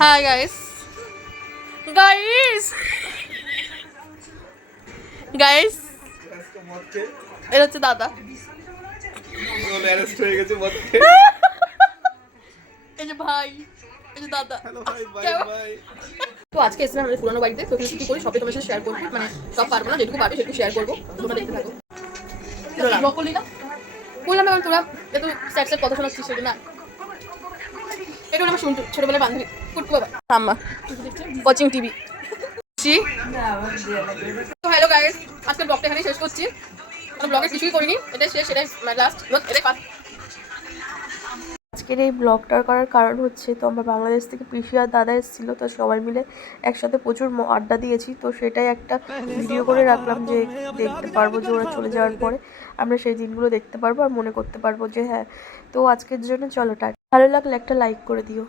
Hi guys guys guys এটা হচ্ছে দাদা। এই যে ভাই, এই যে দাদা। তো আজকে এসেছিলাম আমাদের পুরানো বাড়িতে, তো এখানে কি করি সবই তোমার সাথে শেয়ার করবো, মানে সব পারবো না, যেটুকু পারবে সেটুকু শেয়ার করবো, তোমরা দেখতে থাকো। বললি না বললাম এখন তোরা এত স্যাড স্যাড কথা শোনাচ্ছিস সেটা না, এটা আমার শুনতো ছোটবেলায় বান্ধবী কুটকু বাবা আম্মা ওয়াচিং টিভি। তো হ্যালো গাইস, আজকের ব্লগটা এখানে শেষ করছি। আমি ব্লগে কিছুই করিনি, এটাই শেষ, এটাই লাস্ট, এটাই ফার্স্ট। আজকের এই ব্লগটার করার কারণ হচ্ছে, তো আমরা বাংলাদেশ থেকে পিসি আর দাদা এসেছিলো, তো সবাই মিলে একসাথে প্রচুর আড্ডা দিয়েছি, তো সেটাই একটা ভিডিও করে রাখলাম যে দেখতে পারবো যে ওরা চলে যাওয়ার পরে আমরা সেই দিনগুলো দেখতে পারবো আর মনে করতে পারবো যে হ্যাঁ। তো আজকের জন্য চলো টাটা, ভালো লাগলে একটা লাইক করে দিও।